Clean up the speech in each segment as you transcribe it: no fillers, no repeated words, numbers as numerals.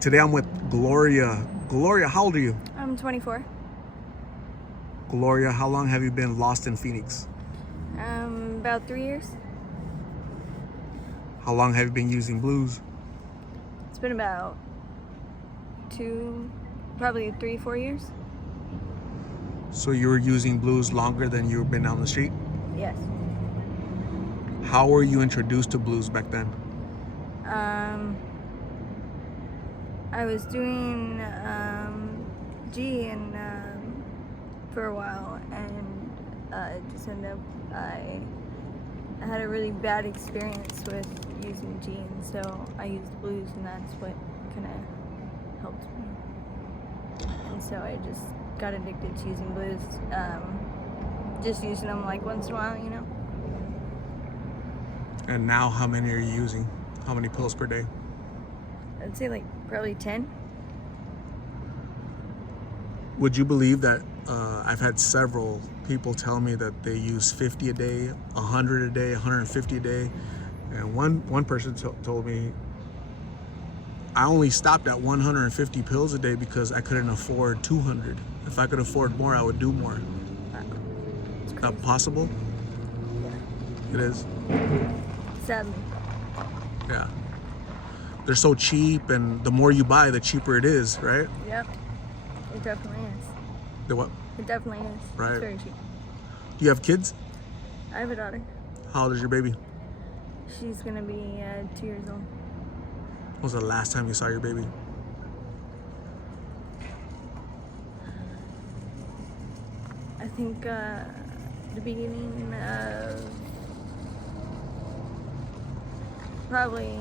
Today I'm with Gloria. Gloria, how old are you? I'm 24. Gloria, how long have you been lost in Phoenix? About 3 years. How long have you been using blues? It's been about probably 3-4 years. So you were using blues longer than you've been down the street? Yes. How were you introduced to blues back then? I was doing G and for a while, and it just ended up I had a really bad experience with using G, and so I used blues, and that's what kind of helped me. And so I just got addicted to using blues, just using them like once in a while, you know. And now how many are you using? How many pills per day? I'd say like probably 10. Would you believe that I've had several people tell me that they use 50 a day, 100 a day, 150 a day. And one person told me, I only stopped at 150 pills a day because I couldn't afford 200. If I could afford more, I would do more. Wow. Is that possible? Yeah. It is. Sadly. Yeah. They're so cheap, and the more you buy, the cheaper it is, right? Yep. It definitely is. The what? It definitely is. Right. It's very cheap. Do you have kids? I have a daughter. How old is your baby? She's gonna be 2 years old. When was the last time you saw your baby? I think the beginning of probably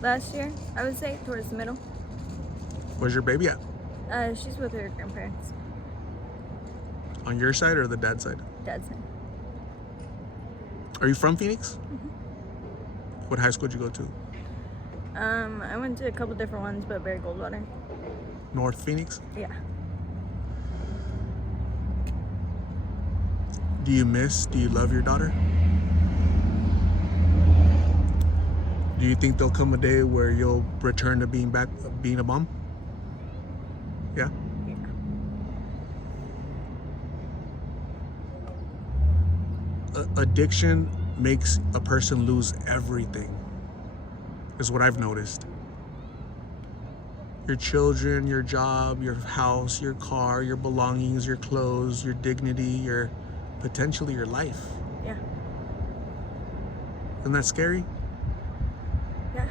last year, I would say, towards the middle. Where's your baby at? She's with her grandparents. On your side or the dad's side? Dad's side. Are you from Phoenix? Mm-hmm. What high school did you go to? I went to a couple different ones, but Barry Goldwater. North Phoenix? Yeah. Do you love your daughter? Do you think there'll come a day where you'll return to being a mom? Yeah? Yeah. Addiction makes a person lose everything, is what I've noticed. Your children, your job, your house, your car, your belongings, your clothes, your dignity, potentially your life. Yeah. Isn't that scary? Yeah.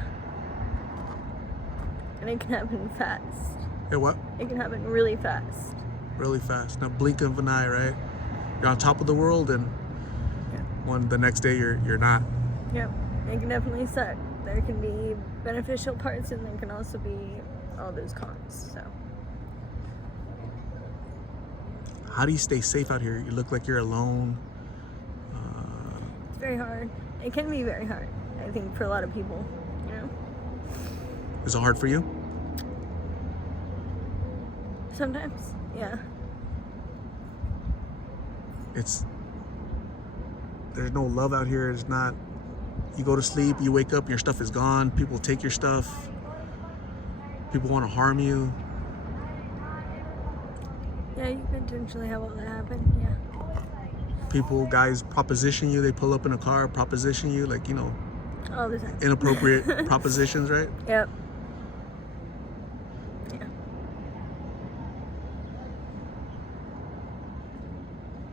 And it can happen fast. Yeah, what? It can happen really fast. Really fast. Now blink of an eye, right? You're on top of the world, and the next day you're not. Yep. It can definitely suck. There can be beneficial parts, and there can also be all those cons. So How do you stay safe out here? You look like you're alone. it's very hard. It can be very hard, I think, for a lot of people, you know. Is it hard for you? Sometimes, yeah. There's no love out here. It's not, you go to sleep, you wake up, your stuff is gone. People take your stuff. People want to harm you. Yeah, you could potentially have all that happen, yeah. Guys proposition you. They pull up in a car, proposition you, like, All the time. inappropriate propositions, right? Yep. Yeah.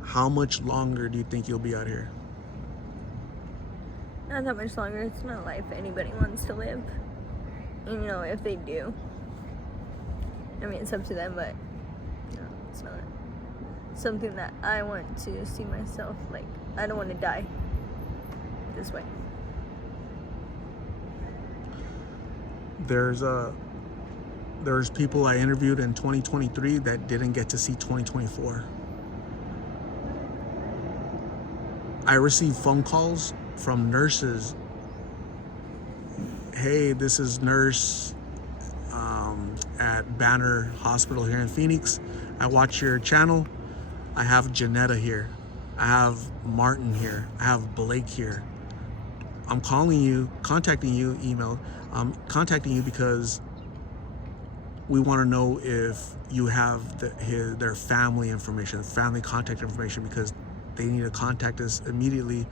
How much longer do you think you'll be out here? Not that much longer. It's not a life anybody wants to live. And, if they do, I mean, it's up to them, but it's not something that I want to see myself, like, I don't want to die this way. There's people I interviewed in 2023 that didn't get to see 2024. I received phone calls from nurses. Hey, this is nurse at Banner Hospital here in Phoenix. I watch your channel. I have Janetta here. I have Martin here. I have Blake here. I'm contacting you because we want to know if you have their family information, family contact information, because they need to contact us immediately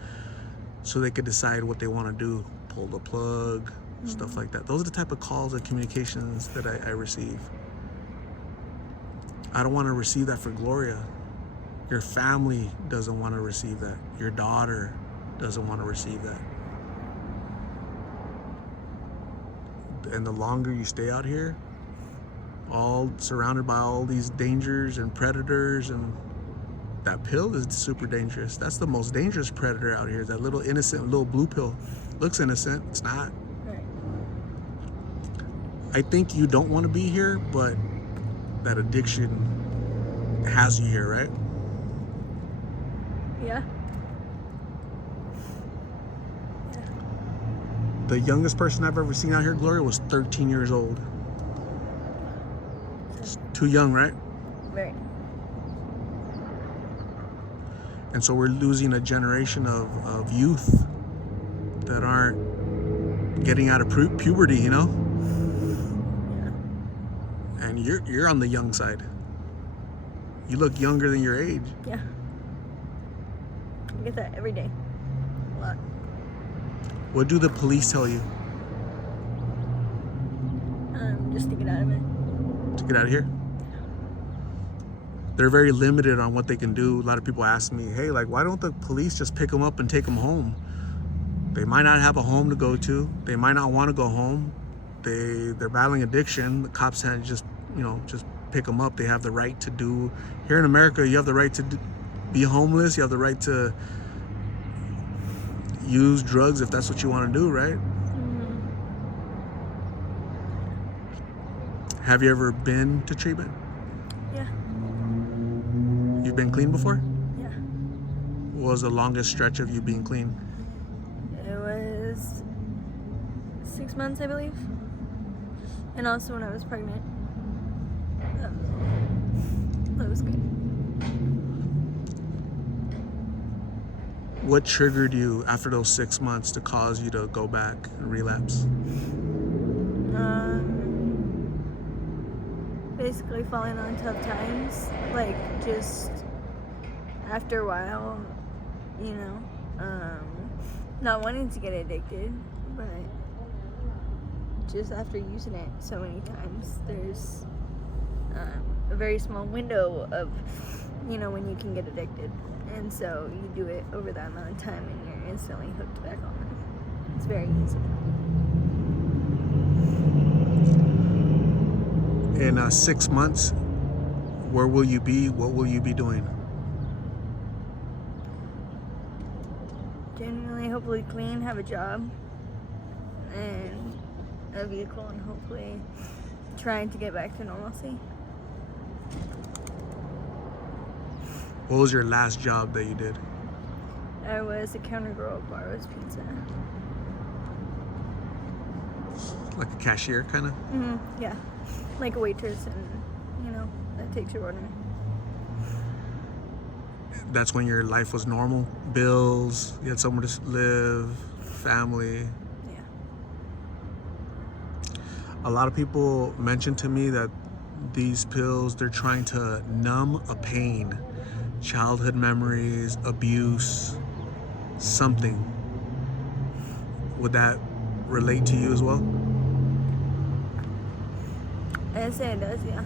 so they could decide what they want to do, pull the plug, stuff like that. Those are the type of calls and communications that I receive. I don't want to receive that for Gloria. Your family doesn't want to receive that. Your daughter doesn't want to receive that. And the longer you stay out here, all surrounded by all these dangers and predators, and that pill is super dangerous. That's the most dangerous predator out here. That little innocent little blue pill. Looks innocent, it's not. Right. I think you don't want to be here, but that addiction has you here, right? Yeah. The youngest person I've ever seen out here, Gloria, was 13 years old. It's too young, right? Right. And so we're losing a generation of youth that aren't getting out of puberty, you know? Yeah. And you're on the young side. You look younger than your age. Yeah. I get that every day. A lot. What do the police tell you? Just to get out of it. To get out of here? They're very limited on what they can do. A lot of people ask me, hey, like, why don't the police just pick them up and take them home? They might not have a home to go to. They might not want to go home. They're battling addiction. The cops had just pick them up. They have the right to do. Here in America, you have the right to be homeless. You have the right to use drugs if that's what you want to do, right? Mm-hmm. Have you ever been to treatment? Yeah. You've been clean before? Yeah. What was the longest stretch of you being clean? It was 6 months, I believe. And also when I was pregnant. That was good. What triggered you after those 6 months to cause you to go back and relapse? Basically falling on tough times. Like, just after a while, not wanting to get addicted, but just after using it so many times, there's a very small window of, when you can get addicted. And so you do it over that amount of time and you're instantly hooked back on. It's very easy. In 6 months, where will you be? What will you be doing? Genuinely, hopefully clean, have a job, and a vehicle, and hopefully trying to get back to normalcy. What was your last job that you did? I was a counter girl at Barro's Pizza. Like a cashier, kind of? Mm-hmm, yeah. Like a waitress, and, that takes your order. That's when your life was normal? Bills, you had somewhere to live, family? Yeah. A lot of people mention to me that these pills, they're trying to numb a pain. Childhood memories, abuse, something. Would that relate to you as well? I'd say it does, yeah.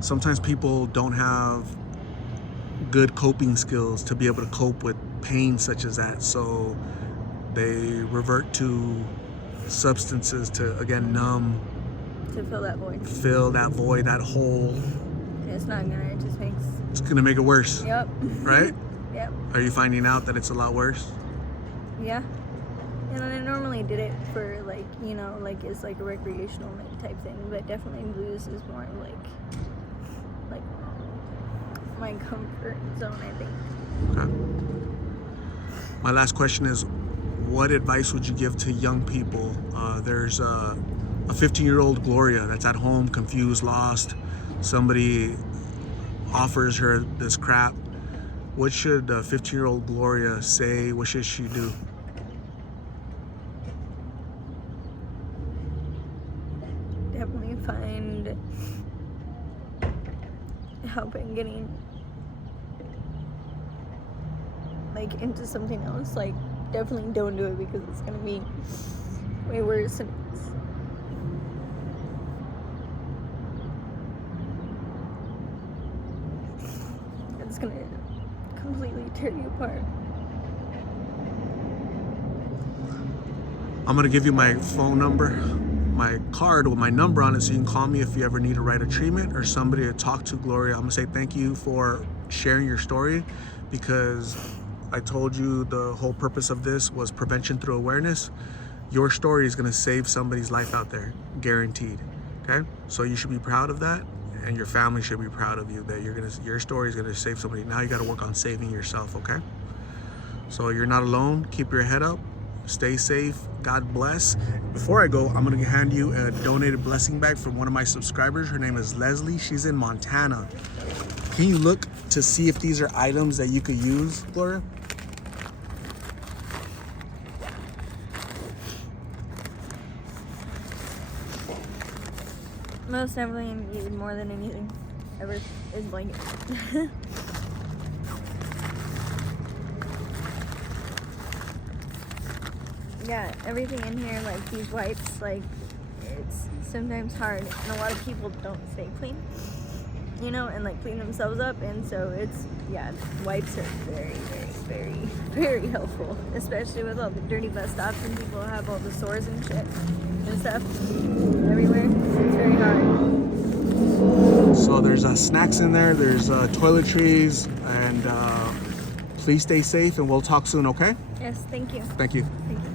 Sometimes people don't have good coping skills to be able to cope with pain such as that, so they revert to substances to, again, numb. To fill that void. That hole. It's not gonna, it just makes... It's gonna make it worse. Yep. Right? Yep. Are you finding out that it's a lot worse? Yeah. And I normally did it for it's like a recreational type thing, but definitely blues is more like my comfort zone, I think. Okay. My last question is, what advice would you give to young people? There's a 15-year-old Gloria that's at home, confused, lost. Somebody offers her this crap. What should a 15-year-old Gloria say? What should she do? help in getting like into something else, like definitely don't do it, because it's gonna be way worse than it's gonna completely tear you apart. I'm gonna give you my phone number, my card with my number on it, so you can call me if you ever need to write a treatment or somebody to talk to. Gloria, I'm gonna say thank you for sharing your story, because I told you the whole purpose of this was prevention through awareness. Your story is gonna save somebody's life out there, guaranteed. Okay, so you should be proud of that, and your family should be proud of you that your story is gonna save somebody. Now you got to work on saving yourself. Okay, so you're not alone. Keep your head up. Stay safe. God bless. Before I go, I'm going to hand you a donated blessing bag from one of my subscribers. Her name is Leslie. She's in Montana. Can you look to see if these are items that you could use, Gloria? Most definitely needed more than anything ever is blanket. Yeah, everything in here, like these wipes, like it's sometimes hard, and a lot of people don't stay clean, you know, and like clean themselves up, and so it's, yeah, wipes are very, very, very, very helpful, especially with all the dirty bus stops and people have all the sores and shit and stuff everywhere. It's very hard. So there's snacks in there, there's toiletries, and please stay safe, and we'll talk soon, okay? Yes, thank you. Thank you. Thank you.